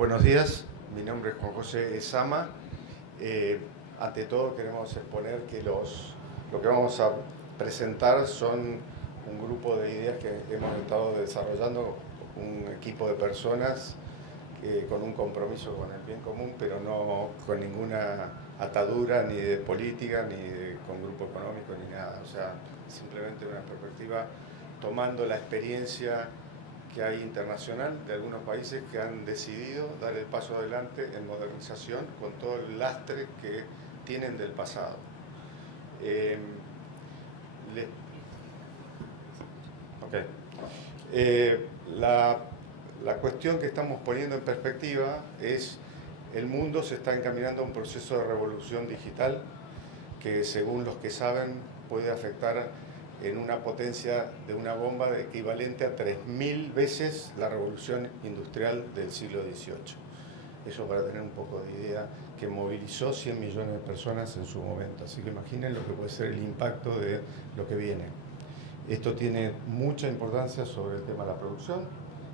Buenos días, mi nombre es Juan José Esama. Ante todo queremos exponer que lo que vamos a presentar son un grupo de ideas que hemos estado desarrollando, un equipo de personas con un compromiso con el bien común, pero no con ninguna atadura ni de política, con grupo económico, ni nada. O sea, simplemente una perspectiva tomando la experiencia que hay internacional de algunos países que han decidido dar el paso adelante en modernización con todo el lastre que tienen del pasado. La cuestión que estamos poniendo en perspectiva es el mundo se está encaminando a un proceso de revolución digital que, según los que saben, puede afectar en una potencia de una bomba equivalente a 3.000 veces la revolución industrial del siglo XVIII. Eso para tener un poco de idea, que movilizó 100 millones de personas en su momento. Así que imaginen lo que puede ser el impacto de lo que viene. Esto tiene mucha importancia sobre el tema de la producción,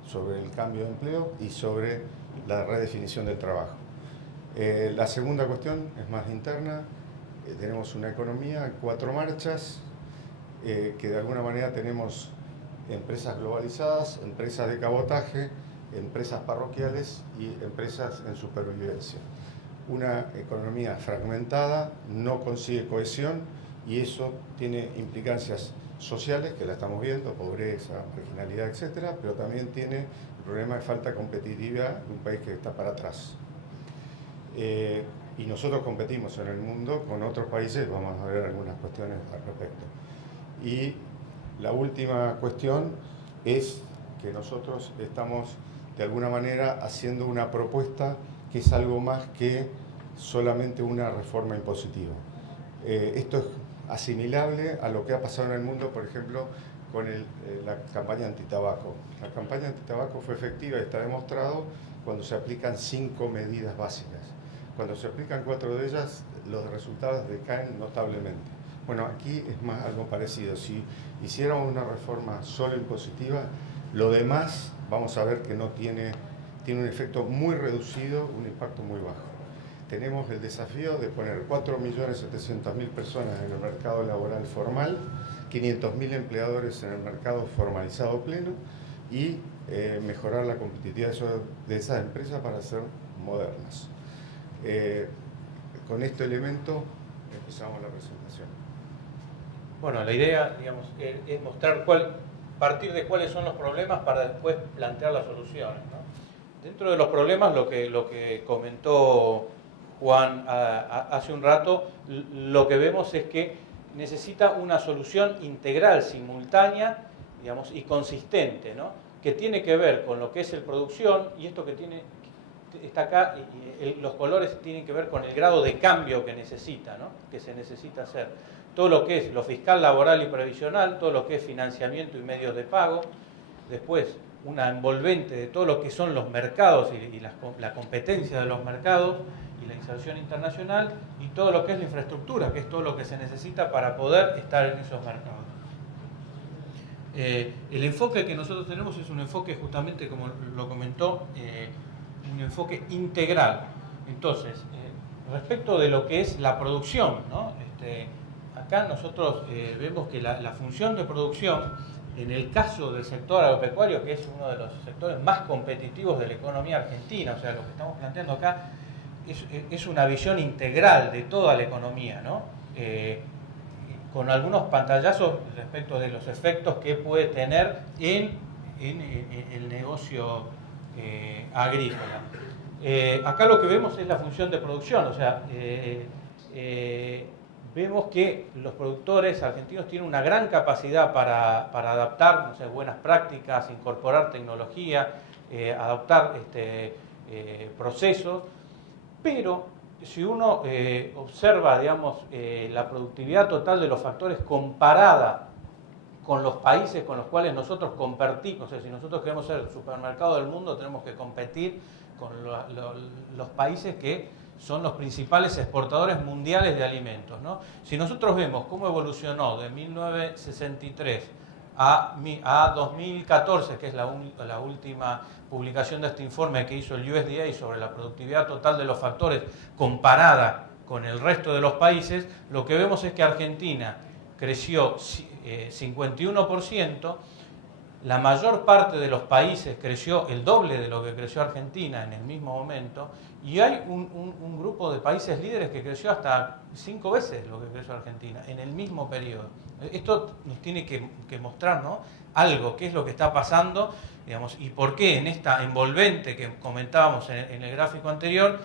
sobre el cambio de empleo y sobre la redefinición del trabajo. La segunda cuestión es más interna. Tenemos una economía en 4 marchas, que de alguna manera tenemos empresas globalizadas, empresas de cabotaje, empresas parroquiales y empresas en supervivencia. Una economía fragmentada no consigue cohesión y eso tiene implicancias sociales, que la estamos viendo, pobreza, marginalidad, etcétera, pero también tiene el problema de falta competitividad de un país que está para atrás. Y nosotros competimos en el mundo con otros países, vamos a ver algunas cuestiones al respecto. Y la última cuestión es que nosotros estamos de alguna manera haciendo una propuesta que es algo más que solamente una reforma impositiva. Esto es asimilable a lo que ha pasado en el mundo, por ejemplo, con la campaña antitabaco. La campaña antitabaco fue efectiva y está demostrado cuando se aplican 5 medidas básicas. Cuando se aplican 4 de ellas, los resultados decaen notablemente. Bueno, aquí es más algo parecido. Si hiciéramos una reforma solo impositiva, lo demás vamos a ver que no tiene un efecto muy reducido, un impacto muy bajo. Tenemos el desafío de poner 4.700.000 personas en el mercado laboral formal, 500.000 empleadores en el mercado formalizado pleno y mejorar la competitividad de esas empresas para ser modernas. Con este elemento empezamos la presentación. Bueno, la idea, digamos, es mostrar partir de cuáles son los problemas para después plantear las soluciones, ¿no? Dentro de los problemas, lo que comentó Juan hace un rato, lo que vemos es que necesita una solución integral, simultánea, digamos, y consistente, ¿no? Que tiene que ver con lo que es el producción, y esto que está acá, los colores tienen que ver con el grado de cambio que necesita, ¿no? Que se necesita hacer. Todo lo que es lo fiscal, laboral y previsional, todo lo que es financiamiento y medios de pago, después una envolvente de todo lo que son los mercados y la competencia de los mercados y la inserción internacional, y todo lo que es la infraestructura, que es todo lo que se necesita para poder estar en esos mercados. El enfoque que nosotros tenemos es un enfoque, justamente como lo comentó, un enfoque integral. Entonces, respecto de lo que es la producción, ¿no? Acá nosotros vemos que la función de producción, en el caso del sector agropecuario, que es uno de los sectores más competitivos de la economía argentina, o sea, lo que estamos planteando acá es una visión integral de toda la economía, ¿no? Con algunos pantallazos respecto de los efectos que puede tener en el negocio agrícola. Acá lo que vemos es la función de producción, o sea, vemos que los productores argentinos tienen una gran capacidad para adaptar, no sé, buenas prácticas, incorporar tecnología, adaptar procesos, pero si uno observa, digamos, la productividad total de los factores comparada con los países con los cuales nosotros competimos, o sea, si nosotros queremos ser el supermercado del mundo, tenemos que competir con los países que son los principales exportadores mundiales de alimentos, ¿no? Si nosotros vemos cómo evolucionó de 1963 a 2014, que es la última publicación de este informe que hizo el USDA sobre la productividad total de los factores comparada con el resto de los países, lo que vemos es que Argentina creció 51%, la mayor parte de los países creció el doble de lo que creció Argentina en el mismo momento, y hay un grupo de países líderes que creció hasta 5 veces lo que creció Argentina en el mismo periodo. Esto nos tiene que mostrar, ¿no?, algo, qué es lo que está pasando, digamos, y por qué en esta envolvente que comentábamos en el gráfico anterior,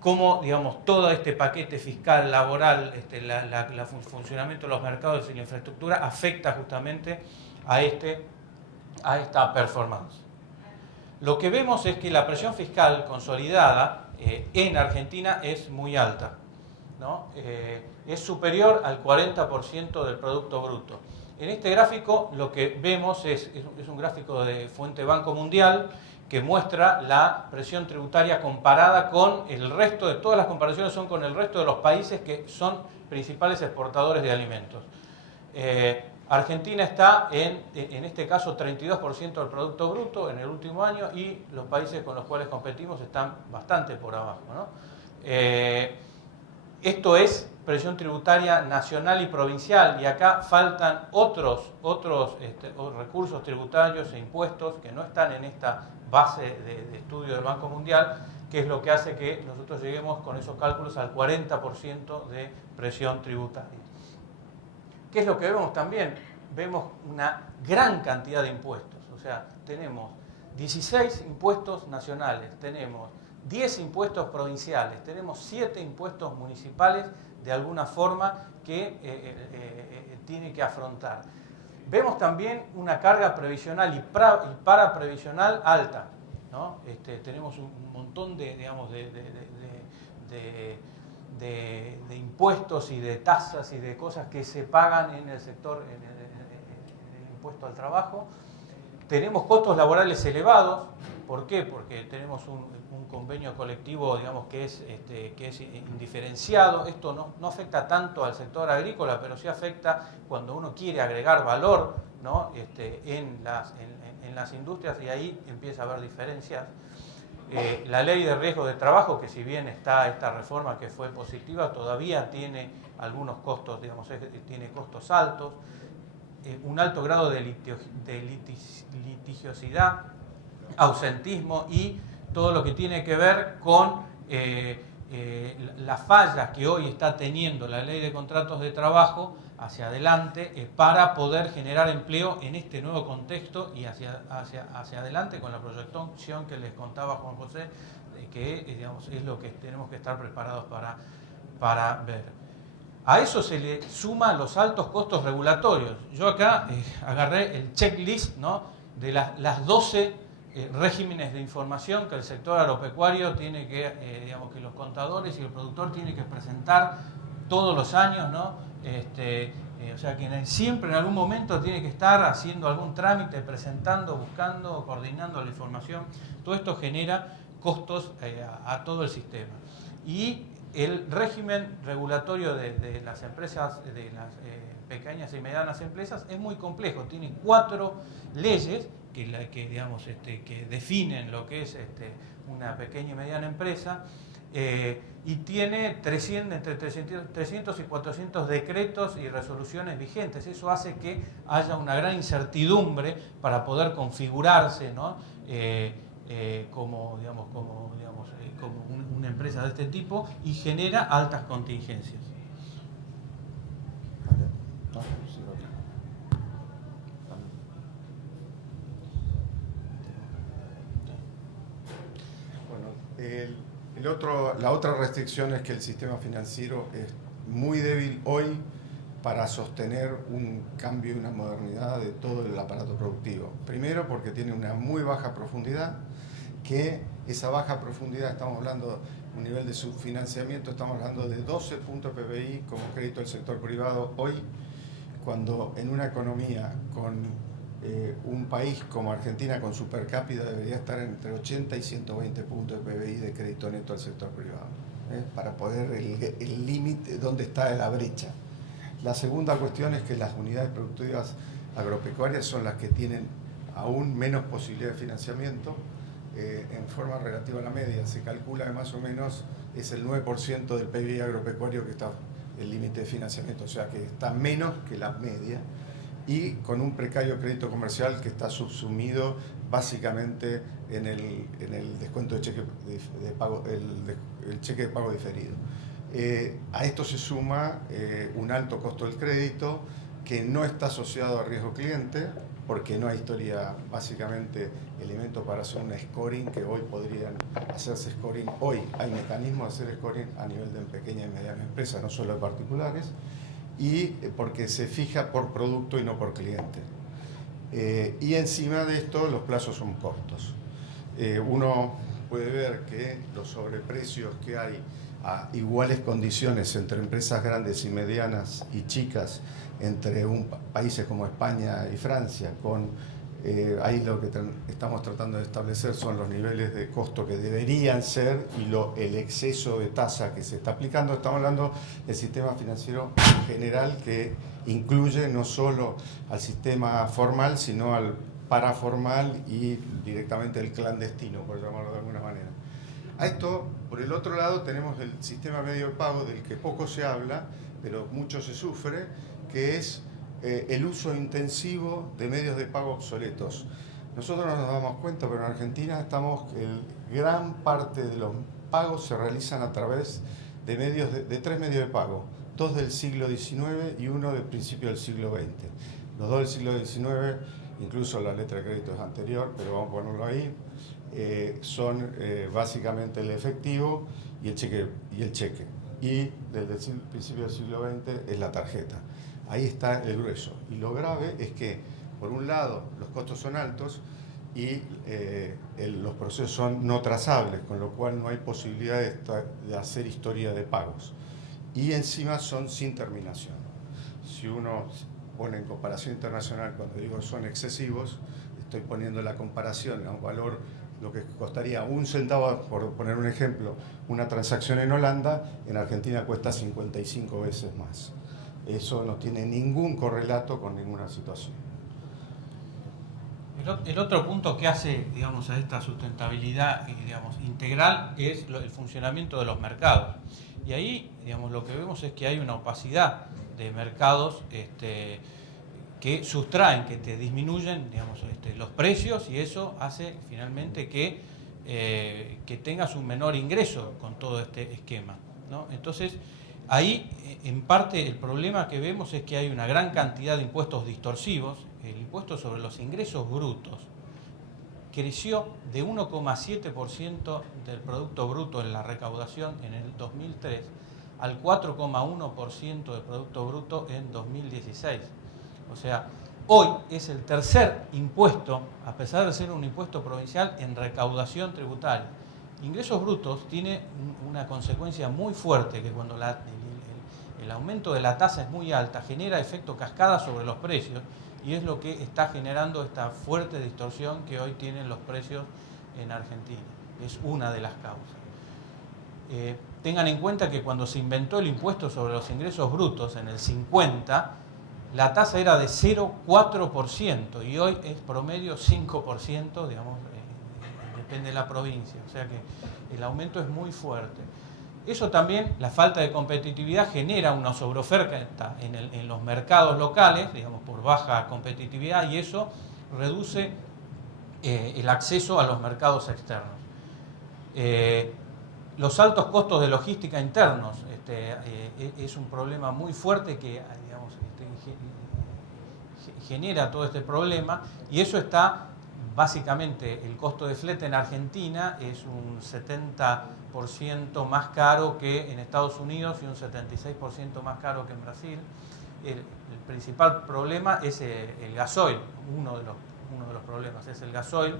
cómo, digamos, todo este paquete fiscal, laboral, el funcionamiento de los mercados y la infraestructura afecta justamente a esta performance. Lo que vemos es que la presión fiscal consolidada en Argentina es muy alta, ¿no? Es superior al 40% del Producto Bruto. En este gráfico lo que vemos es un gráfico de fuente Banco Mundial que muestra la presión tributaria comparada con el resto de todas las comparaciones, son con el resto de los países que son principales exportadores de alimentos. Argentina está en este caso 32% del Producto Bruto en el último año, y los países con los cuales competimos están bastante por abajo, ¿no? Esto es presión tributaria nacional y provincial, y acá faltan otros recursos tributarios e impuestos que no están en esta base de estudio del Banco Mundial, que es lo que hace que nosotros lleguemos con esos cálculos al 40% de presión tributaria. ¿Qué es lo que vemos también? Vemos una gran cantidad de impuestos, o sea, tenemos 16 impuestos nacionales, tenemos 10 impuestos provinciales, tenemos 7 impuestos municipales de alguna forma que tiene que afrontar. Vemos también una carga previsional y paraprevisional alta, ¿no? Tenemos un montón de impuestos y de tasas y de cosas que se pagan en el sector, en el impuesto al trabajo. Tenemos costos laborales elevados. ¿Por qué? Porque tenemos un convenio colectivo, digamos, que es indiferenciado. Esto no afecta tanto al sector agrícola, pero sí afecta cuando uno quiere agregar valor, ¿no?, en las industrias, y ahí empieza a haber diferencias. La ley de riesgo de trabajo, que si bien está esta reforma que fue positiva, todavía tiene algunos costos, digamos, tiene costos altos, un alto grado de litigiosidad, ausentismo y todo lo que tiene que ver con las fallas que hoy está teniendo la ley de contratos de trabajo hacia adelante para poder generar empleo en este nuevo contexto y hacia adelante con la proyección que les contaba Juan José, que digamos, es lo que tenemos que estar preparados para ver. A eso se le suman los altos costos regulatorios. Yo acá agarré el checklist, ¿no?, de las 12 regímenes de información que el sector agropecuario tiene que, digamos, que los contadores y el productor tienen que presentar todos los años, ¿no? O sea que siempre en algún momento tiene que estar haciendo algún trámite, presentando, buscando, coordinando la información. Todo esto genera costos a todo el sistema. Y el régimen regulatorio de las empresas, de las pequeñas y medianas empresas, es muy complejo. Tiene 4 leyes que definen lo que es una pequeña y mediana empresa, y tiene entre 300 y 400 decretos y resoluciones vigentes. Eso hace que haya una gran incertidumbre para poder configurarse, ¿no?, como una empresa de este tipo, y genera altas contingencias. La otra restricción es que el sistema financiero es muy débil hoy para sostener un cambio y una modernidad de todo el aparato productivo. Primero porque tiene una muy baja profundidad, que esa baja profundidad, estamos hablando de un nivel de subfinanciamiento, estamos hablando de 12 puntos PBI como crédito del sector privado hoy, cuando en una economía con un país como Argentina con su per cápita debería estar entre 80 y 120 puntos de PBI de crédito neto al sector privado, para poder el límite donde está la brecha. La segunda cuestión es que las unidades productivas agropecuarias son las que tienen aún menos posibilidad de financiamiento en forma relativa a la media. Se calcula que más o menos es el 9% del PIB agropecuario que está el límite de financiamiento, o sea que está menos que la media, y con un precario crédito comercial que está subsumido básicamente en el descuento de cheque de pago, el cheque de pago diferido. A esto se suma un alto costo del crédito que no está asociado a riesgo cliente, porque no hay historia, básicamente, elementos para hacer un scoring, que hoy podrían hacerse scoring. Hoy hay mecanismos de hacer scoring a nivel de pequeñas y medianas empresas, no solo de particulares, y porque se fija por producto y no por cliente. Y encima de esto los plazos son cortos. Uno puede ver que los sobreprecios que hay a iguales condiciones entre empresas grandes y medianas y chicas, entre países como España y Francia, ahí lo que estamos tratando de establecer son los niveles de costo que deberían ser y el exceso de tasa que se está aplicando. Estamos hablando del sistema financiero general, que incluye no solo al sistema formal, sino al paraformal y directamente el clandestino, por llamarlo de alguna manera. A esto, por el otro lado, tenemos el sistema medio de pago, del que poco se habla, pero mucho se sufre, que es el uso intensivo de medios de pago obsoletos. Nosotros no nos damos cuenta, pero en Argentina gran parte de los pagos se realizan a través de tres medios de pago, dos del siglo XIX y uno del principio del siglo XX. Los dos del siglo XIX, incluso la letra de crédito es anterior, pero vamos a ponerlo ahí, son básicamente el efectivo y el cheque. Y desde el principio del siglo XX es la tarjeta. Ahí está el grueso. Y lo grave es que, por un lado, los costos son altos y los procesos son no trazables, con lo cual no hay posibilidad de hacer historia de pagos. Y encima son sin terminación. Si uno pone en comparación internacional, cuando digo son excesivos, estoy poniendo la comparación a un valor, lo que costaría un centavo, por poner un ejemplo, una transacción en Holanda, en Argentina cuesta 55 veces más. Eso no tiene ningún correlato con ninguna situación. El otro punto que hace, digamos, a esta sustentabilidad, digamos, integral es el funcionamiento de los mercados. Y ahí, digamos, lo que vemos es que hay una opacidad de mercados que sustraen, que te disminuyen, digamos, los precios, y eso hace finalmente que tengas un menor ingreso con todo este esquema, ¿no? Entonces, ahí, en parte, el problema que vemos es que hay una gran cantidad de impuestos distorsivos. El impuesto sobre los ingresos brutos creció de 1,7% del Producto Bruto en la recaudación en el 2003 al 4,1% del Producto Bruto en 2016. O sea, hoy es el tercer impuesto, a pesar de ser un impuesto provincial, en recaudación tributaria. Ingresos brutos tiene una consecuencia muy fuerte, que cuando el aumento de la tasa es muy alta, genera efecto cascada sobre los precios, y es lo que está generando esta fuerte distorsión que hoy tienen los precios en Argentina. Es una de las causas. Tengan en cuenta que cuando se inventó el impuesto sobre los ingresos brutos en el 50, la tasa era de 0,4% y hoy es promedio 5%, digamos, depende de la provincia, o sea que el aumento es muy fuerte. Eso también, la falta de competitividad, genera una sobreoferta en los mercados locales, digamos, por baja competitividad, y eso reduce el acceso a los mercados externos. Los altos costos de logística internos es un problema muy fuerte que, digamos, genera todo este problema, y eso está básicamente, el costo de flete en Argentina es un 70% más caro que en Estados Unidos y un 76% más caro que en Brasil. El principal problema es el gasoil, uno de los problemas es el gasoil.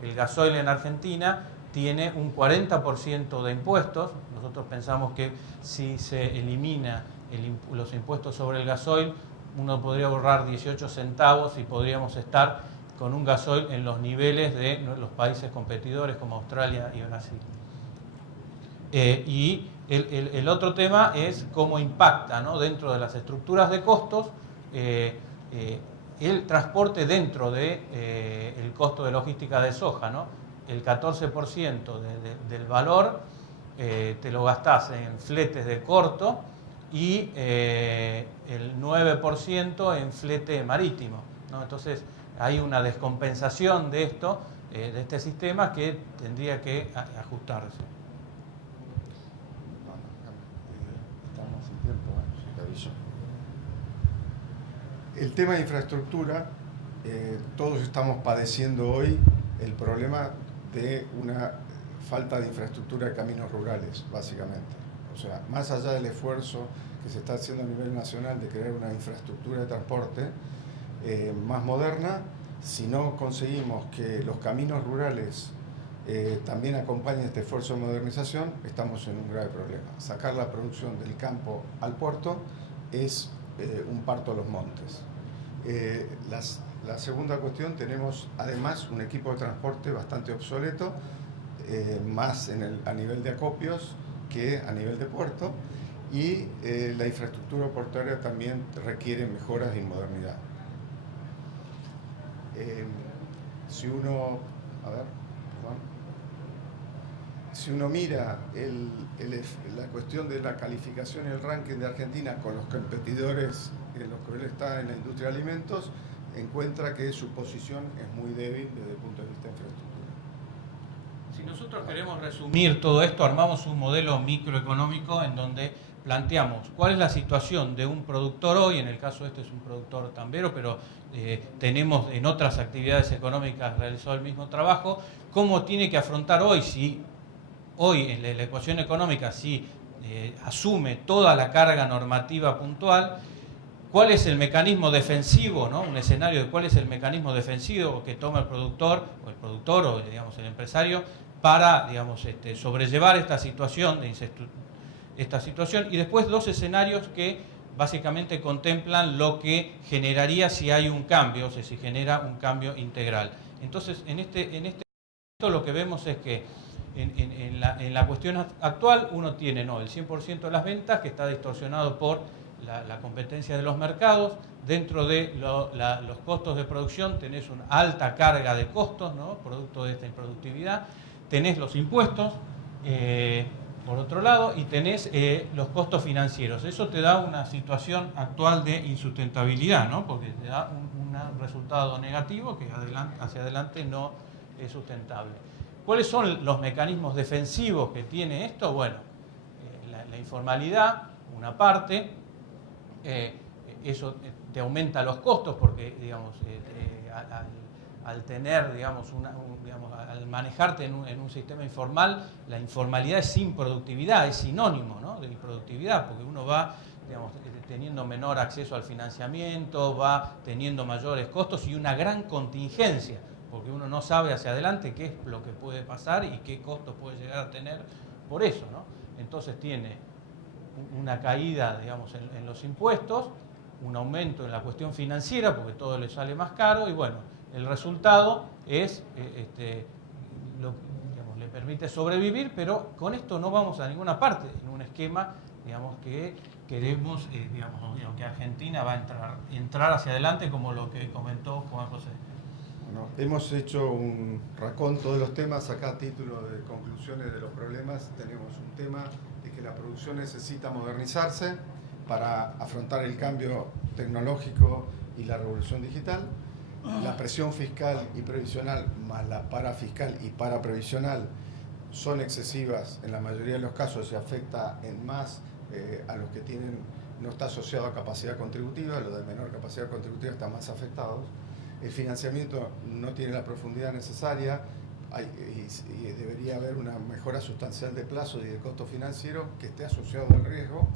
El gasoil en Argentina tiene un 40% de impuestos. Nosotros pensamos que si se elimina los impuestos sobre el gasoil, uno podría ahorrar 18 centavos y podríamos estar con un gasoil en los niveles de los países competidores como Australia y Brasil. Y el otro tema es cómo impacta, ¿no?, dentro de las estructuras de costos el transporte dentro de el costo de logística de soja, ¿no? El 14% del valor te lo gastás en fletes de corto y el 9% en flete marítimo, ¿no? Entonces hay una descompensación de esto, de este sistema, que tendría que ajustarse. Estamos sin tiempo, te aviso. El tema de infraestructura, todos estamos padeciendo hoy el problema de una falta de infraestructura de caminos rurales, básicamente. O sea, más allá del esfuerzo que se está haciendo a nivel nacional de crear una infraestructura de transporte más moderna, si no conseguimos que los caminos rurales también acompañen este esfuerzo de modernización, estamos en un grave problema. Sacar la producción del campo al puerto es un parto a los montes. La segunda cuestión, tenemos además un equipo de transporte bastante obsoleto, más a nivel de acopios que a nivel de puerto, y la infraestructura portuaria también requiere mejoras y modernidad. Si uno mira la cuestión de la calificación y el ranking de Argentina con los competidores en los que él está en la industria de alimentos, encuentra que su posición es muy débil desde el punto de vista de infraestructura. Si nosotros queremos resumir todo esto, armamos un modelo microeconómico en donde planteamos cuál es la situación de un productor hoy. En el caso este es un productor tambero, pero tenemos en otras actividades económicas realizado el mismo trabajo, cómo tiene que afrontar hoy, si hoy en la ecuación económica si asume toda la carga normativa puntual, cuál es el mecanismo defensivo, ¿no? Un escenario de cuál es el mecanismo defensivo que toma el productor o digamos el empresario para, digamos, sobrellevar esta situación, y después dos escenarios que básicamente contemplan lo que generaría si hay un cambio, o sea, si genera un cambio integral. Entonces, en este momento lo que vemos es que en la cuestión actual uno tiene el 100% de las ventas, que está distorsionado por la competencia de los mercados. Dentro de los costos de producción tenés una alta carga de costos, ¿no? Producto de esta improductividad. Tenés los impuestos, por otro lado, y tenés los costos financieros. Eso te da una situación actual de insustentabilidad, ¿no? Porque te da un resultado negativo que hacia adelante no es sustentable. ¿Cuáles son los mecanismos defensivos que tiene esto? Bueno, la informalidad, una parte. Eso te aumenta los costos porque, digamos, al tener, digamos, al manejarte en un sistema informal, la informalidad es sin productividad, es sinónimo, ¿no? De improductividad, porque uno va, digamos, teniendo menor acceso al financiamiento, va teniendo mayores costos y una gran contingencia, porque uno no sabe hacia adelante qué es lo que puede pasar y qué costo puede llegar a tener por eso, ¿no? Entonces tiene una caída, digamos, en los impuestos, un aumento en la cuestión financiera porque todo le sale más caro, y bueno, el resultado es, digamos, le permite sobrevivir, pero con esto no vamos a ninguna parte en un esquema, digamos, que queremos, digamos, que Argentina va a entrar hacia adelante, como lo que comentó Juan José. Bueno, hemos hecho un raconto de los temas. Acá a título de conclusiones de los problemas tenemos un tema de que la producción necesita modernizarse para afrontar el cambio tecnológico y la revolución digital. La presión fiscal y previsional más la parafiscal y paraprevisional son excesivas en la mayoría de los casos y afecta en más a los que no está asociado a capacidad contributiva. Los de menor capacidad contributiva están más afectados. El financiamiento no tiene la profundidad necesaria y debería haber una mejora sustancial de plazos y de costo financiero que esté asociado al riesgo.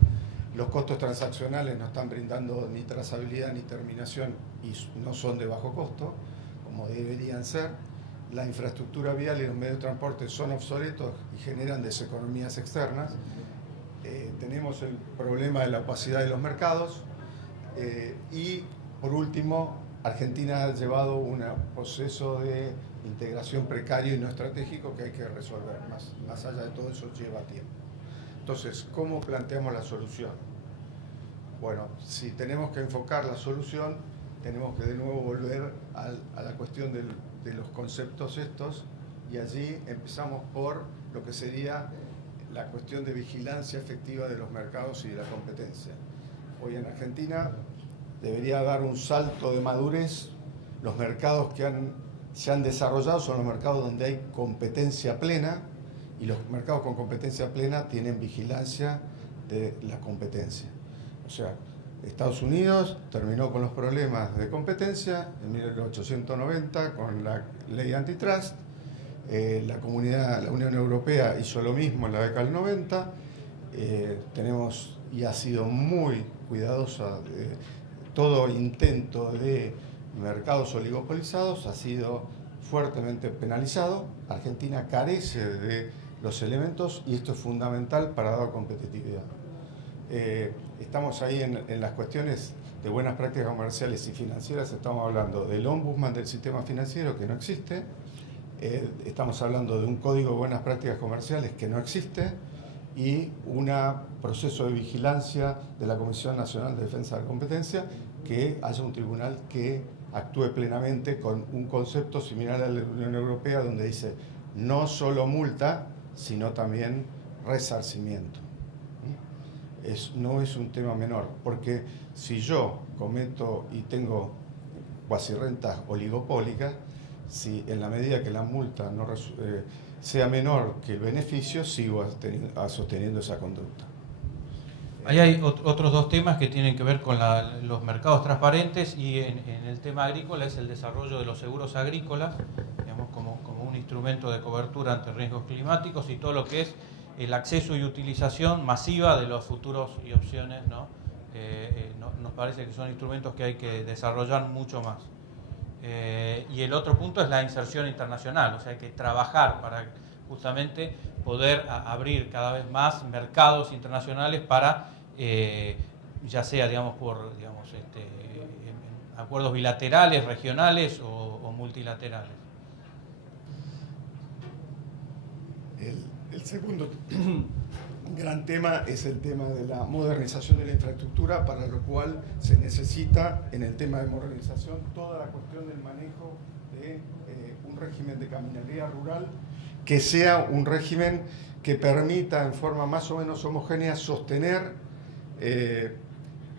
Los costos transaccionales no están brindando ni trazabilidad ni terminación y no son de bajo costo, como deberían ser. La infraestructura vial y los medios de transporte son obsoletos y generan deseconomías externas. Tenemos el problema de la opacidad de los mercados y, por último, Argentina ha llevado un proceso de integración precario y no estratégico que hay que resolver. Más allá de todo eso lleva tiempo. Entonces, ¿cómo planteamos la solución? Bueno, si tenemos que enfocar la solución tenemos que de nuevo volver a la cuestión de los conceptos estos, y allí empezamos por lo que sería la cuestión de vigilancia efectiva de los mercados y de la competencia. Hoy en Argentina debería dar un salto de madurez. Los mercados que se han desarrollado son los mercados donde hay competencia plena, y los mercados con competencia plena tienen vigilancia de la competencia. O sea, Estados Unidos terminó con los problemas de competencia en 1890 con la ley antitrust. La Unión Europea hizo lo mismo en la década del 90. Tenemos, y ha sido muy cuidadosa, todo intento de mercados oligopolizados ha sido fuertemente penalizado. Argentina carece de los elementos, y esto es fundamental para dar competitividad. Estamos ahí en las cuestiones de buenas prácticas comerciales y financieras. Estamos hablando del ombudsman del sistema financiero, que no existe. Estamos hablando de un código de buenas prácticas comerciales que no existe, y un proceso de vigilancia de la Comisión Nacional de Defensa de la Competencia, que haya un tribunal que actúe plenamente con un concepto similar al de la Unión Europea, donde dice no solo multa, sino también resarcimiento. No es un tema menor, porque si yo cometo y tengo cuasirrentas oligopólicas, si en la medida que la multa no sea menor que el beneficio, sigo sosteniendo esa conducta. Ahí hay otros dos temas que tienen que ver con los mercados transparentes, y en el tema agrícola es el desarrollo de los seguros agrícolas, digamos, como un instrumento de cobertura ante riesgos climáticos, y todo lo que es el acceso y utilización masiva de los futuros y opciones, ¿no? Nos parece que son instrumentos que hay que desarrollar mucho más. Y el otro punto es la inserción internacional, o sea, hay que trabajar para justamente poder abrir cada vez más mercados internacionales para, ya sea, digamos, por acuerdos bilaterales, regionales o multilaterales. El segundo gran tema es el tema de la modernización de la infraestructura, para lo cual se necesita, en el tema de modernización, toda la cuestión del manejo de un régimen de caminería rural que sea un régimen que permita en forma más o menos homogénea sostener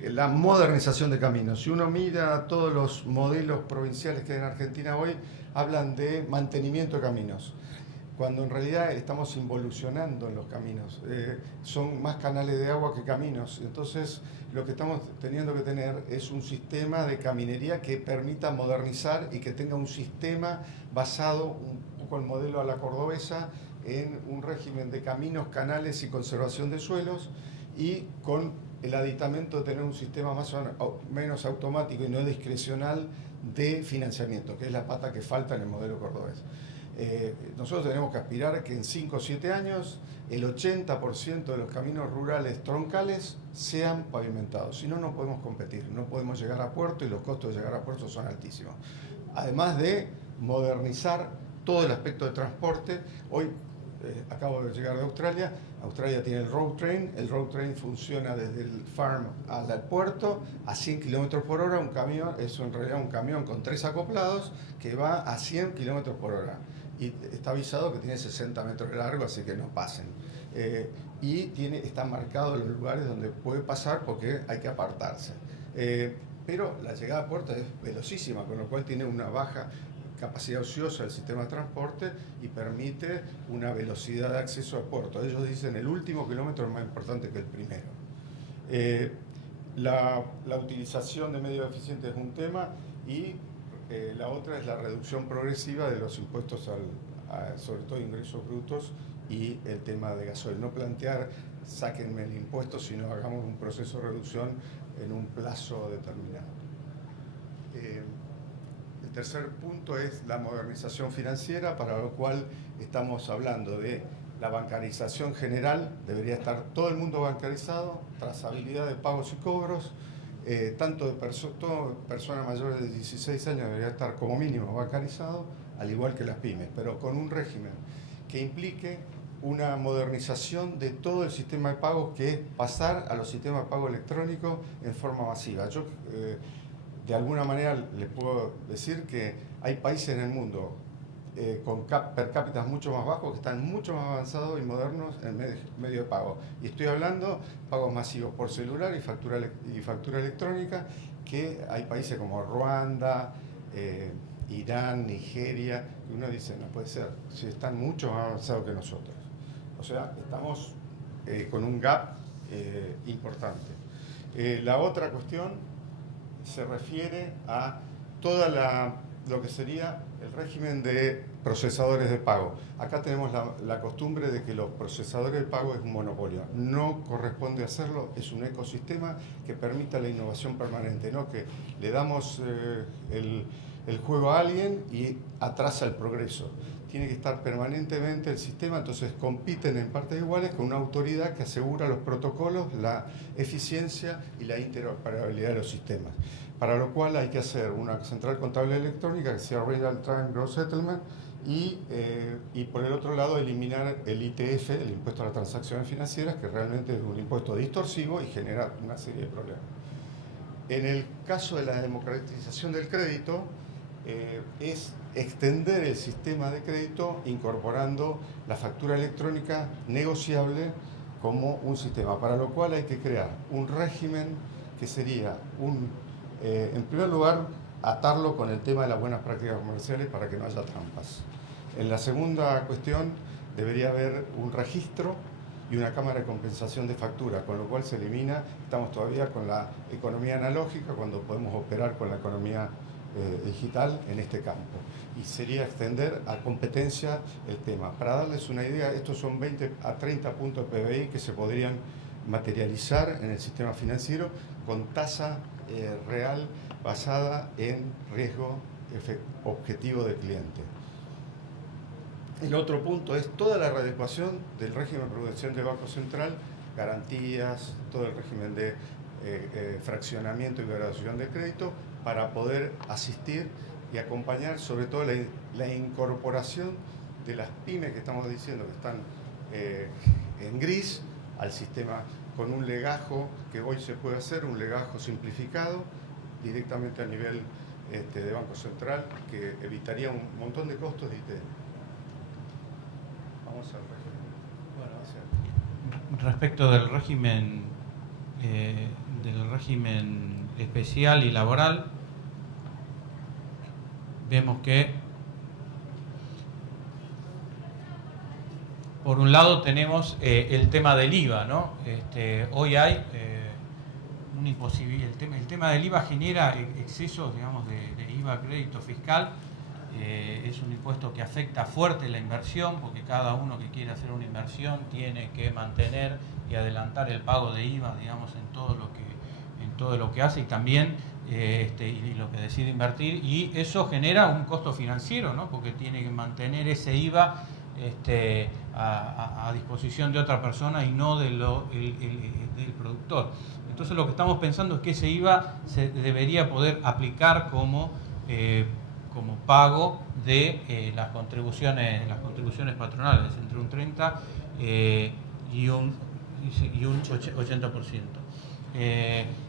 la modernización de caminos. Si uno mira todos los modelos provinciales que hay en Argentina hoy, hablan de mantenimiento de caminos, cuando en realidad estamos involucionando en los caminos. Son más canales de agua que caminos. Entonces, lo que estamos teniendo que tener es un sistema de caminería que permita modernizar y que tenga un sistema basado, un poco el modelo a la cordobesa, en un régimen de caminos, canales y conservación de suelos, y con el aditamento de tener un sistema más o menos automático y no discrecional de financiamiento, que es la pata que falta en el modelo cordobés. Nosotros tenemos que aspirar a que en 5 o 7 años el 80% de los caminos rurales troncales sean pavimentados. Si no, no podemos competir, no podemos llegar a puerto, y los costos de llegar a puerto son altísimos. Además de modernizar todo el aspecto de transporte. Hoy acabo de llegar de Australia. Australia tiene el road train funciona desde el farm al puerto a 100 km por hora. Un camión es en realidad un camión con 3 acoplados que va a 100 km por hora. Y está avisado que tiene 60 metros de largo, así que no pasen. Y está marcado los lugares donde puede pasar, porque hay que apartarse. Pero la llegada a puerto es velocísima, con lo cual tiene una baja capacidad ociosa del sistema de transporte y permite una velocidad de acceso al puerto. Ellos dicen el último kilómetro es más importante que el primero. La utilización de medios eficientes es un tema, y la otra es la reducción progresiva de los impuestos, sobre todo ingresos brutos, y el tema de gasoil. No plantear sáquenme el impuesto, sino hagamos un proceso de reducción en un plazo determinado. El tercer punto es la modernización financiera, para lo cual estamos hablando de la bancarización general. Debería estar todo el mundo bancarizado, trazabilidad de pagos y cobros, tanto de personas mayores de 16 años debería estar como mínimo bancarizado, al igual que las pymes, pero con un régimen que implique una modernización de todo el sistema de pagos, que es pasar a los sistemas de pago electrónicos en forma masiva. Yo de alguna manera les puedo decir que hay países en el mundo con per cápita mucho más bajos que están mucho más avanzados y modernos en medio de pago. Y estoy hablando pagos masivos por celular y factura electrónica, que hay países como Ruanda, Irán, Nigeria, que uno dice, no puede ser, si están mucho más avanzados que nosotros. O sea, estamos con un gap importante. La otra cuestión se refiere a toda lo que sería el régimen de procesadores de pago. Acá tenemos la costumbre de que los procesadores de pago es un monopolio. No corresponde hacerlo, es un ecosistema que permita la innovación permanente, no que le damos el juego a alguien y atrasa el progreso. Tiene que estar permanentemente el sistema, entonces compiten en partes iguales con una autoridad que asegura los protocolos, la eficiencia y la interoperabilidad de los sistemas. Para lo cual hay que hacer una central contable electrónica que sea Real Time Gross Settlement y por el otro lado eliminar el ITF, el impuesto a las transacciones financieras, que realmente es un impuesto distorsivo y genera una serie de problemas. En el caso de la democratización del crédito, es extender el sistema de crédito incorporando la factura electrónica negociable como un sistema, para lo cual hay que crear un régimen que sería en primer lugar, atarlo con el tema de las buenas prácticas comerciales para que no haya trampas. En la segunda cuestión, debería haber un registro y una cámara de compensación de factura, con lo cual se elimina, estamos todavía con la economía analógica cuando podemos operar con la economía digital en este campo. Y sería extender a competencia el tema. Para darles una idea, estos son 20 a 30 puntos de PBI que se podrían materializar en el sistema financiero con tasa real basada en riesgo objetivo del cliente. El otro punto es toda la readecuación del régimen prudencial del Banco Central, garantías, todo el régimen de fraccionamiento y graduación de crédito para poder asistir y acompañar sobre todo la incorporación de las pymes que estamos diciendo que están en gris al sistema con un legajo que hoy se puede hacer, un legajo simplificado directamente a nivel de Banco Central que evitaría un montón de costos de ITN. Vamos al régimen. Bueno, respecto del régimen especial y laboral, vemos que por un lado tenemos el tema del IVA, ¿no? Hoy hay una imposibilidad. El tema del IVA genera excesos, digamos, de IVA crédito fiscal. Es un impuesto que afecta fuerte la inversión, porque cada uno que quiere hacer una inversión tiene que mantener y adelantar el pago de IVA, digamos, en todo lo que hace y también y lo que decide invertir, y eso genera un costo financiero, ¿no? Porque tiene que mantener ese IVA a disposición de otra persona y no del productor. Entonces lo que estamos pensando es que ese IVA se debería poder aplicar como pago de las contribuciones patronales, entre un 30 y un 80%.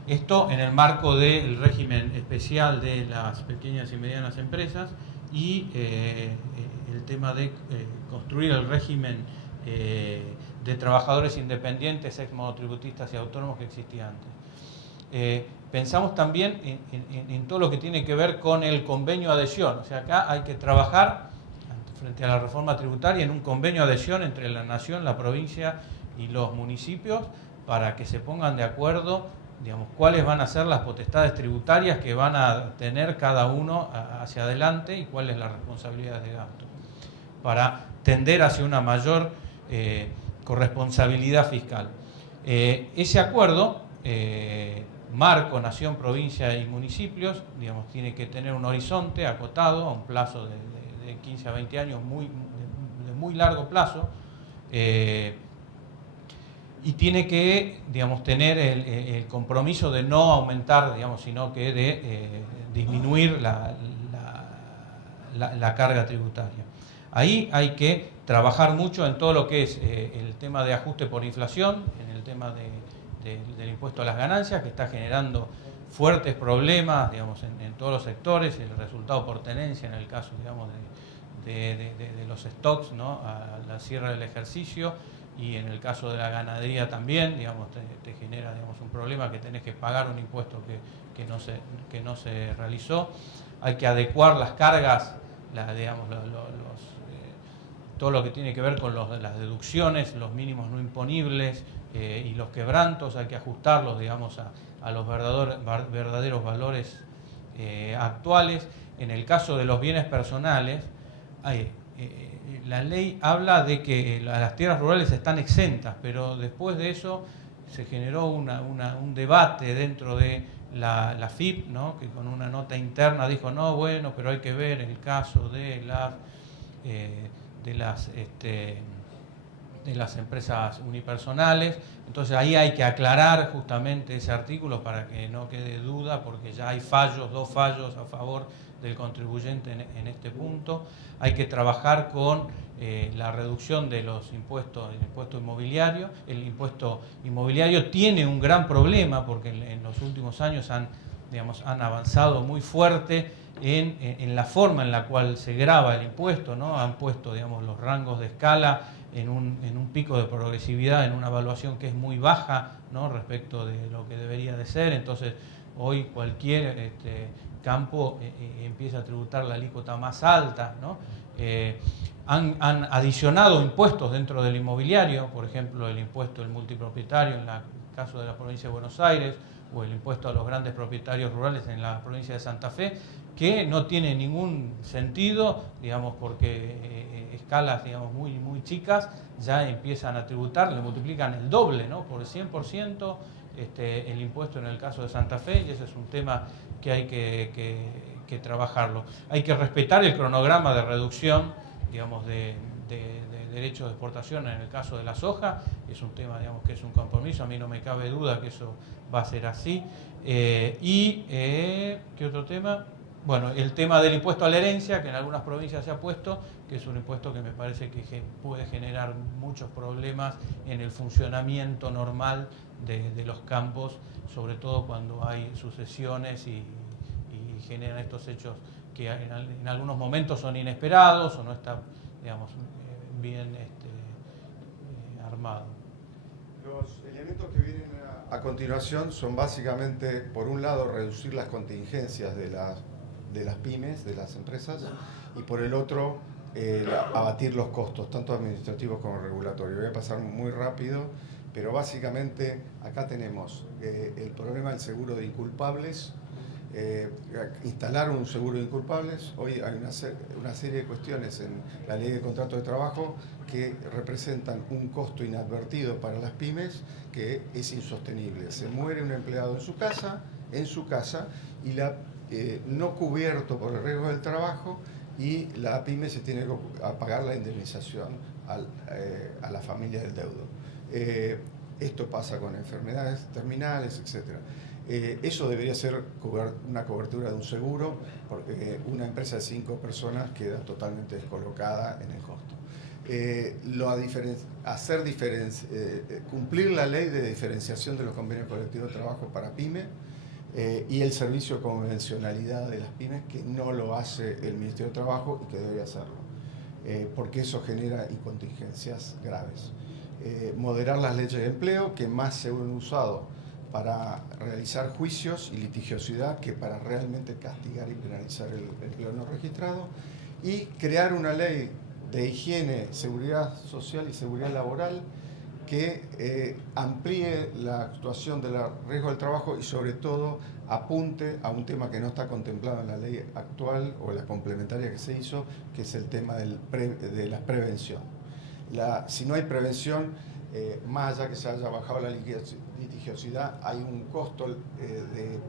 Esto en el marco del régimen especial de las pequeñas y medianas empresas y el tema de construir el régimen de trabajadores independientes, ex-monotributistas y autónomos que existía antes. Pensamos también en todo lo que tiene que ver con el convenio adhesión. O sea, acá hay que trabajar frente a la reforma tributaria en un convenio adhesión entre la nación, la provincia y los municipios para que se pongan de acuerdo, digamos, cuáles van a ser las potestades tributarias que van a tener cada uno hacia adelante y cuál es la responsabilidad de gasto, para tender hacia una mayor corresponsabilidad fiscal. Ese acuerdo, marco, nación, provincia y municipios, digamos, tiene que tener un horizonte acotado a un plazo de 15 a 20 años, de muy largo plazo, y tiene que, digamos, tener el compromiso de no aumentar, digamos, sino que de disminuir la carga tributaria. Ahí hay que trabajar mucho en todo lo que es el tema de ajuste por inflación, en el tema del impuesto a las ganancias, que está generando fuertes problemas, digamos, en todos los sectores, el resultado por tenencia en el caso, digamos, de los stocks, ¿no? A la cierre del ejercicio, y en el caso de la ganadería también, digamos, te genera, digamos, un problema que tenés que pagar un impuesto que no se realizó. Hay que adecuar las cargas, digamos, todo lo que tiene que ver con las deducciones, los mínimos no imponibles y los quebrantos, hay que ajustarlos, digamos, a los verdaderos valores actuales. En el caso de los bienes personales, la ley habla de que las tierras rurales están exentas, pero después de eso se generó un debate dentro de la FIP, ¿no? Que con una nota interna dijo, no, bueno, pero hay que ver el caso de las empresas unipersonales. Entonces ahí hay que aclarar justamente ese artículo para que no quede duda, porque ya hay dos fallos a favor del contribuyente en este punto. Hay que trabajar con la reducción de los impuestos, el impuesto inmobiliario. El impuesto inmobiliario tiene un gran problema porque en los últimos años han avanzado muy fuerte en la forma en la cual se grava el impuesto, ¿no? Han puesto, digamos, los rangos de escala en un pico de progresividad, en una evaluación que es muy baja, ¿no? Respecto de lo que debería de ser. Entonces hoy cualquier campo empieza a tributar la alícuota más alta, ¿no? Han adicionado impuestos dentro del inmobiliario, por ejemplo el impuesto del multipropietario en el caso de la provincia de Buenos Aires, o el impuesto a los grandes propietarios rurales en la provincia de Santa Fe, que no tiene ningún sentido, digamos, porque escalas, digamos, muy chicas ya empiezan a tributar, le multiplican el doble, ¿no? Por 100% el impuesto en el caso de Santa Fe, y ese es un tema que hay que trabajarlo. Hay que respetar el cronograma de reducción, digamos, de derechos de exportación en el caso de la soja. Es un tema, digamos, que es un compromiso, a mí no me cabe duda que eso va a ser así. ¿Qué otro tema? Bueno, el tema del impuesto a la herencia, que en algunas provincias se ha puesto, que es un impuesto que me parece que puede generar muchos problemas en el funcionamiento normal de los campos, sobre todo cuando hay sucesiones y generan estos hechos que en algunos momentos son inesperados o no está, digamos, bien armado. Los elementos que vienen a continuación son básicamente, por un lado, reducir las contingencias de las pymes, de las empresas, y por el otro, abatir los costos, tanto administrativos como regulatorios. Voy a pasar muy rápido, pero básicamente acá tenemos el problema del seguro de inculpables, instalar un seguro de inculpables. Hoy hay una serie de cuestiones en la ley de contrato de trabajo que representan un costo inadvertido para las pymes que es insostenible. Se muere un empleado en su casa y no cubierto por el riesgo del trabajo, y la pyme se tiene que pagar la indemnización a la familia del deudo. Esto pasa con enfermedades terminales, etc. Eso debería ser una cobertura de un seguro, porque una empresa de 5 personas queda totalmente descolocada en el costo. Cumplir la ley de diferenciación de los convenios colectivos de trabajo para pyme, y el servicio de convencionalidad de las pymes, que no lo hace el Ministerio de Trabajo y que debería hacerlo, porque eso genera incontingencias graves. Moderar las leyes de empleo, que más se han usado para realizar juicios y litigiosidad que para realmente castigar y penalizar el empleo no registrado, y crear una ley de higiene, seguridad social y seguridad laboral que amplíe la actuación del riesgo del trabajo y sobre todo apunte a un tema que no está contemplado en la ley actual o la complementaria que se hizo, que es el tema de la prevención. Si no hay prevención, más allá que se haya bajado la litigiosidad, hay un costo de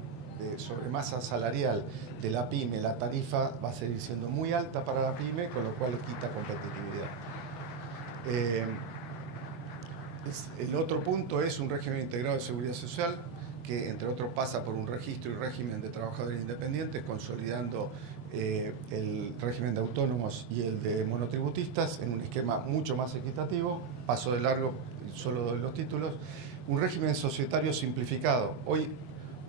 sobremasa salarial de la pyme. La tarifa va a seguir siendo muy alta para la pyme, con lo cual le quita competitividad. El otro punto es un régimen integrado de seguridad social, que entre otros pasa por un registro y régimen de trabajadores independientes, consolidando el régimen de autónomos y el de monotributistas en un esquema mucho más equitativo. Paso de largo, solo doy los títulos. Un régimen societario simplificado. Hoy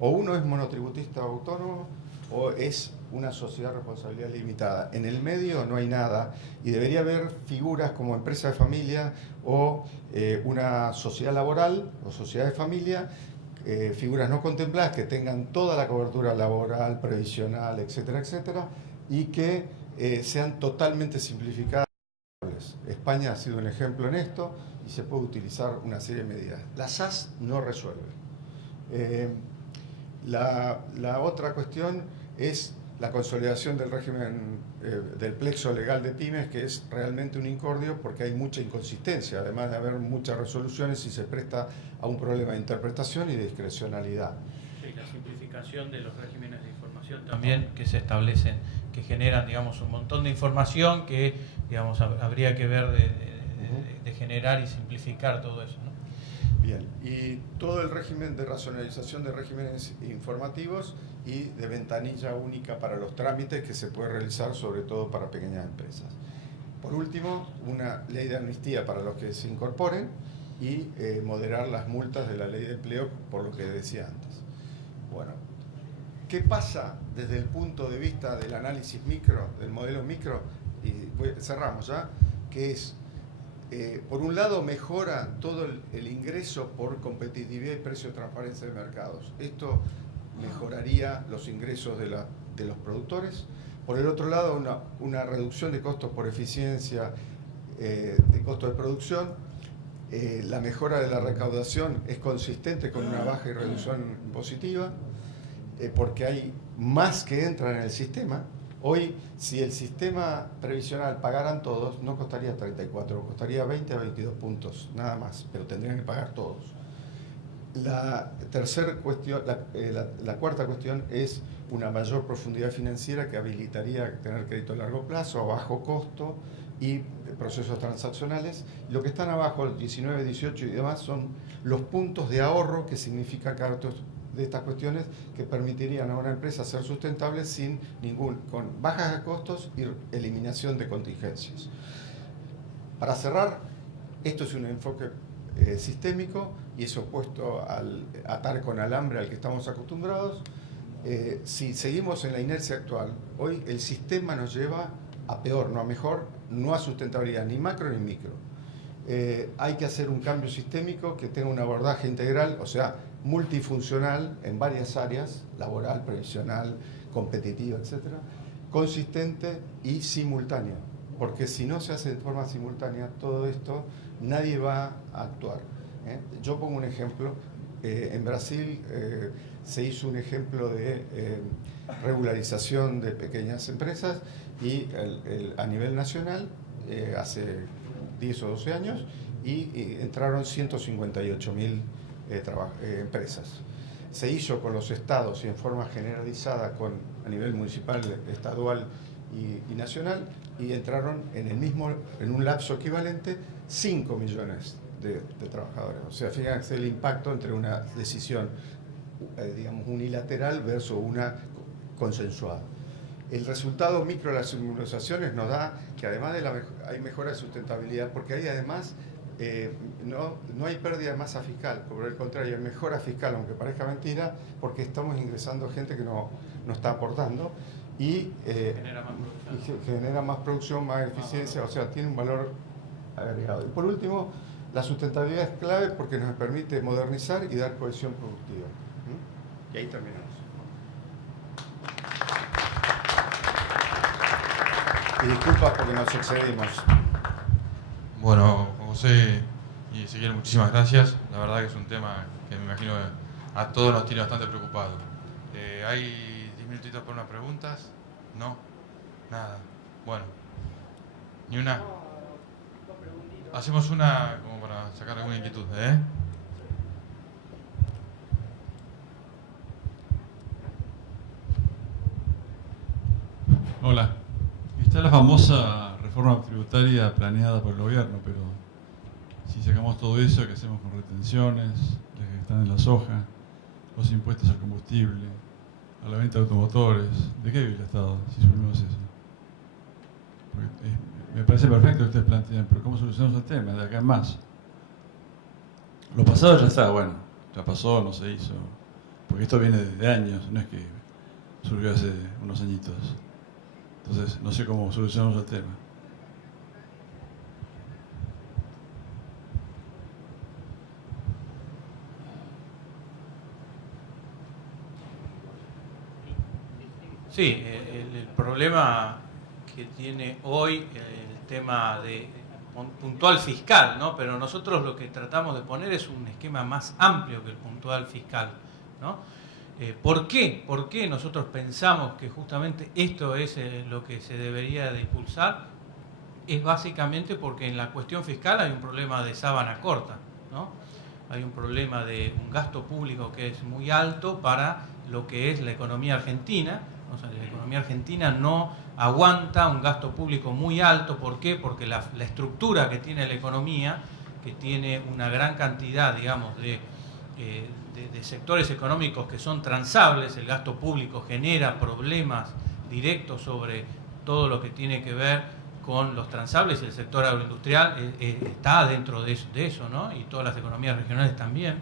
O uno es monotributista autónomo o es una sociedad de responsabilidad limitada. En el medio no hay nada y debería haber figuras como empresa de familia o una sociedad laboral o sociedad de familia, figuras no contempladas que tengan toda la cobertura laboral, previsional, etcétera, etcétera, y que sean totalmente simplificadas. España ha sido un ejemplo en esto y se puede utilizar una serie de medidas. La SAS no resuelve. La otra cuestión es la consolidación del régimen del plexo legal de pymes, que es realmente un incordio porque hay mucha inconsistencia, además de haber muchas resoluciones y se presta a un problema de interpretación y de discrecionalidad. Sí, la simplificación de los regímenes de información también que se establecen, que generan, digamos, un montón de información que, digamos, habría que ver de generar y simplificar todo eso, ¿no? Bien, y todo el régimen de racionalización de regímenes informativos y de ventanilla única para los trámites que se puede realizar sobre todo para pequeñas empresas. Por último, una ley de amnistía para los que se incorporen y moderar las multas de la ley de empleo, por lo que decía antes. Bueno, ¿qué pasa desde el punto de vista del análisis micro, del modelo micro? Y cerramos ya, que es, por un lado, mejora todo el ingreso por competitividad y precio de transparencia de mercados. Esto mejoraría los ingresos de los productores. Por el otro lado, una reducción de costos por eficiencia de costo de producción. La mejora de la recaudación es consistente con una baja y reducción impositiva, porque hay más que entran en el sistema. Hoy, si el sistema previsional pagaran todos, no costaría 34, costaría 20 a 22 puntos, nada más, pero tendrían que pagar todos. La tercera cuestión, la cuarta cuestión es una mayor profundidad financiera que habilitaría tener crédito a largo plazo, a bajo costo y procesos transaccionales. Lo que están abajo, el 19, 18 y demás, son los puntos de ahorro que significa cada de estas cuestiones que permitirían a una empresa ser sustentable con bajas de costos y eliminación de contingencias. Para cerrar, esto es un enfoque sistémico y es opuesto al atar con alambre al que estamos acostumbrados. Si seguimos en la inercia actual, hoy el sistema nos lleva a peor, no a mejor, no a sustentabilidad, ni macro ni micro. Hay que hacer un cambio sistémico que tenga un abordaje integral, o sea, multifuncional en varias áreas, laboral, previsional, competitiva, etcétera, consistente y simultáneo, porque si no se hace de forma simultánea todo esto, nadie va a actuar. Yo pongo un ejemplo. En Brasil se hizo un ejemplo de regularización de pequeñas empresas y a nivel nacional hace 10 o 12 años y entraron 158.000 empresas. Se hizo con los estados y en forma generalizada a nivel municipal, estadual y nacional, y entraron en un lapso equivalente 5 millones de trabajadores. O sea, fíjense el impacto entre una decisión, digamos, unilateral versus una consensuada. El resultado micro de las simulaciones nos da que además hay mejora de sustentabilidad, porque hay además no hay pérdida de masa fiscal, por el contrario, hay mejora fiscal, aunque parezca mentira, porque estamos ingresando gente que no está aportando y genera más producción, más eficiencia, o sea, tiene un valor agregado. Y por último, la sustentabilidad es clave porque nos permite modernizar y dar cohesión productiva. Y ahí terminamos. Y disculpas porque nos excedimos. Bueno, José y Ezequiel, muchísimas gracias. La verdad que es un tema que me imagino que a todos nos tiene bastante preocupados. ¿Hay 10 minutitos para unas preguntas? ¿No? Nada. Bueno, ni una. Hacemos una como para sacar alguna inquietud, ¿eh? Hola. Está la famosa reforma tributaria planeada por el gobierno, pero si sacamos todo eso, ¿qué hacemos con retenciones, las que están en la soja, los impuestos al combustible, a la venta de automotores? ¿De qué vive el Estado si suprimimos eso? Porque me parece perfecto que ustedes plantean, pero ¿cómo solucionamos el tema de acá en más? Lo pasado ya está, bueno, ya pasó, no se hizo. porque esto viene de años, no es que surgió hace unos añitos. Entonces, no sé cómo solucionamos el tema. Sí, el problema que tiene hoy el tema de puntual fiscal, ¿no? Pero nosotros lo que tratamos de poner es un esquema más amplio que el puntual fiscal, ¿no? ¿Por qué? ¿Por qué nosotros pensamos que justamente esto es lo que se debería de impulsar? Es básicamente porque en la cuestión fiscal hay un problema de sábana corta, ¿no? Hay un problema de un gasto público que es muy alto para lo que es la economía argentina. O sea, la economía argentina no aguanta un gasto público muy alto. ¿Por qué? Porque la estructura que tiene la economía, que tiene una gran cantidad, digamos, de sectores económicos que son transables, el gasto público genera problemas directos sobre todo lo que tiene que ver con los transables. El sector agroindustrial está dentro de eso, ¿no? Y todas las economías regionales también.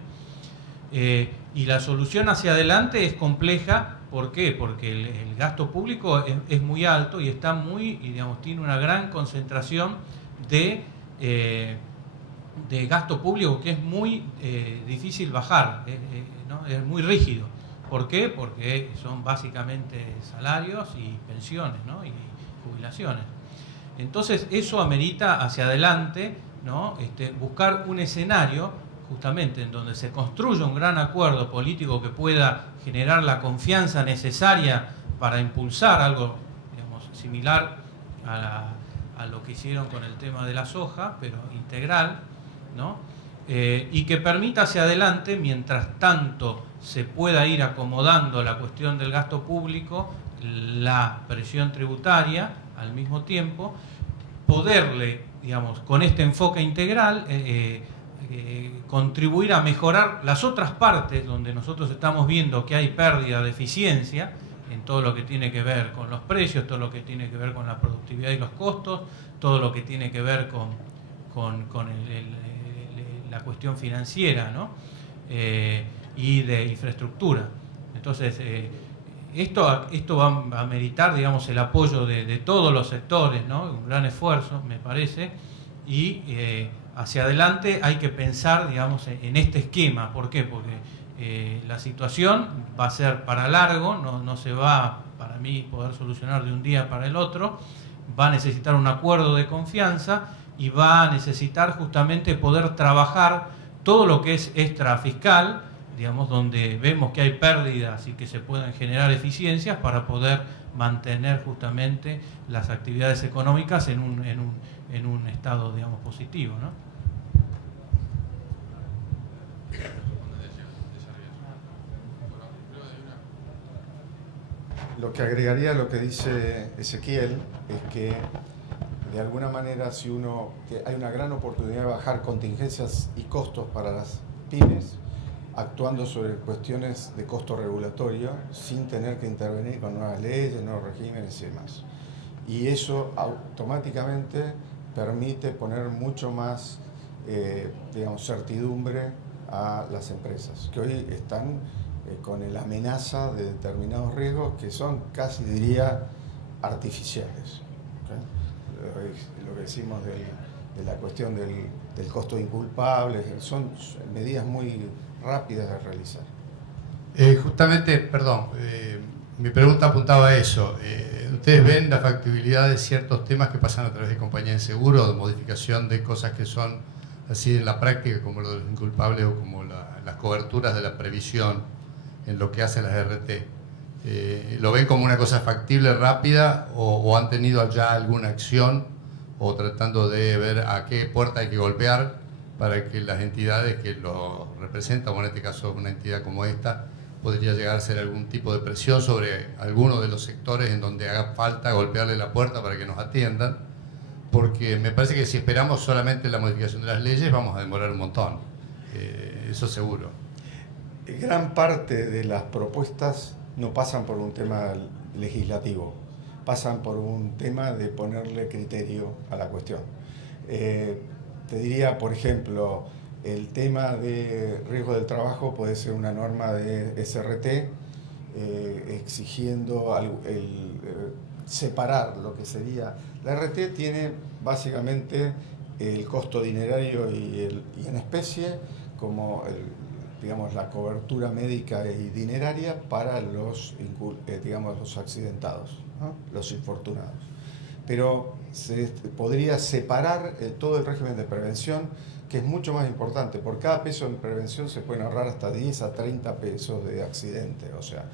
Y la solución hacia adelante es compleja. ¿Por qué? Porque el gasto público es muy alto y está digamos, tiene una gran concentración de gasto público que es muy difícil bajar, ¿no? Es muy rígido. ¿Por qué? Porque son básicamente salarios y pensiones, ¿no? Y jubilaciones. Entonces eso amerita hacia adelante, ¿no? Buscar un escenario justamente en donde se construya un gran acuerdo político que pueda generar la confianza necesaria para impulsar algo, digamos, similar a lo que hicieron con el tema de la soja, pero integral, ¿no? Y que permita hacia adelante, mientras tanto se pueda ir acomodando la cuestión del gasto público, la presión tributaria al mismo tiempo, poderle, digamos, con este enfoque integral, contribuir a mejorar las otras partes donde nosotros estamos viendo que hay pérdida de eficiencia en todo lo que tiene que ver con los precios, todo lo que tiene que ver con la productividad y los costos, todo lo que tiene que ver con la cuestión financiera, ¿no? Y de infraestructura. Entonces, esto va a meritar, digamos, el apoyo de todos los sectores, ¿no? Un gran esfuerzo, me parece, y hacia adelante hay que pensar, digamos, en este esquema. ¿Por qué? Porque la situación va a ser para largo, no se va, para mí, poder solucionar de un día para el otro, va a necesitar un acuerdo de confianza y va a necesitar justamente poder trabajar todo lo que es extrafiscal, digamos, donde vemos que hay pérdidas y que se pueden generar eficiencias para poder mantener justamente las actividades económicas en un estado, digamos, positivo, ¿no? Lo que agregaría a lo que dice Ezequiel es que de alguna manera que hay una gran oportunidad de bajar contingencias y costos para las pymes, actuando sobre cuestiones de costo regulatorio sin tener que intervenir con nuevas leyes, nuevos regímenes y demás. Y eso automáticamente permite poner mucho más, digamos, certidumbre a las empresas, que hoy están con la amenaza de determinados riesgos que son casi, diría, artificiales. ¿Okay? Lo que decimos de la cuestión del costo inculpable, son medidas muy rápidas de realizar. Justamente, perdón, mi pregunta apuntaba a eso. ¿Ustedes ven la factibilidad de ciertos temas que pasan a través de compañías de seguro, de modificación de cosas que son así en la práctica, como lo de los inculpables o como las coberturas de la previsión en lo que hacen las RT? ¿Lo ven como una cosa factible, rápida, o han tenido ya alguna acción o tratando de ver a qué puerta hay que golpear para que las entidades que lo representan, o en este caso una entidad como esta, podría llegar a ser algún tipo de presión sobre alguno de los sectores en donde haga falta golpearle la puerta para que nos atiendan? Porque me parece que si esperamos solamente la modificación de las leyes vamos a demorar un montón, eso seguro. Gran parte de las propuestas no pasan por un tema legislativo, pasan por un tema de ponerle criterio a la cuestión. Te diría, por ejemplo, El tema de riesgo del trabajo puede ser una norma de SRT exigiendo separar lo que sería. La RT tiene básicamente el costo dinerario y en especie como digamos, la cobertura médica y dineraria para los accidentados, ¿no? Los infortunados. Pero se podría separar todo el régimen de prevención, que es mucho más importante. Por cada peso en prevención se pueden ahorrar hasta 10 a 30 pesos de accidente, o sea,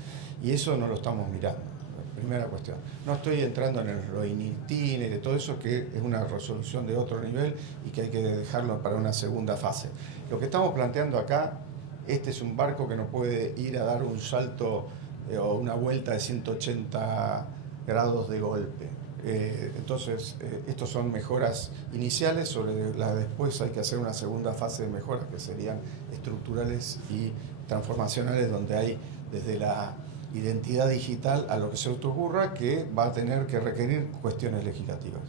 y eso no lo estamos mirando. Primera cuestión. No estoy entrando en los INITINES, de todo eso, que es una resolución de otro nivel y que hay que dejarlo para una segunda fase. Lo que estamos planteando acá, este es un barco que no puede ir a dar un salto o una vuelta de 180 grados de golpe. Entonces, estos son mejoras iniciales, sobre las después hay que hacer una segunda fase de mejoras que serían estructurales y transformacionales, donde hay desde la identidad digital a lo que se te ocurra, que va a tener que requerir cuestiones legislativas.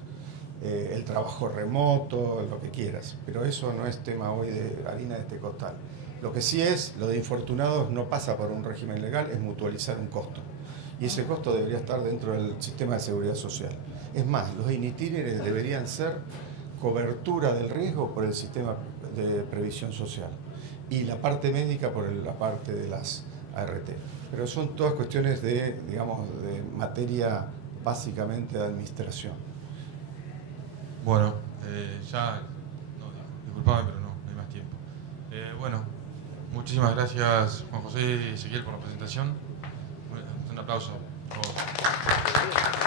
El trabajo remoto, lo que quieras, pero eso no es tema hoy de harina de este costal. Lo que sí es, lo de infortunados no pasa por un régimen legal, es mutualizar un costo. Y ese costo debería estar dentro del sistema de seguridad social. Es más, los INITINERES deberían ser cobertura del riesgo por el sistema de previsión social y la parte médica por la parte de las ART. Pero son todas cuestiones de, digamos, de materia básicamente de administración. Bueno, disculpame, pero no hay más tiempo. Bueno, muchísimas gracias Juan José y Ezequiel por la presentación. Un aplauso a todos.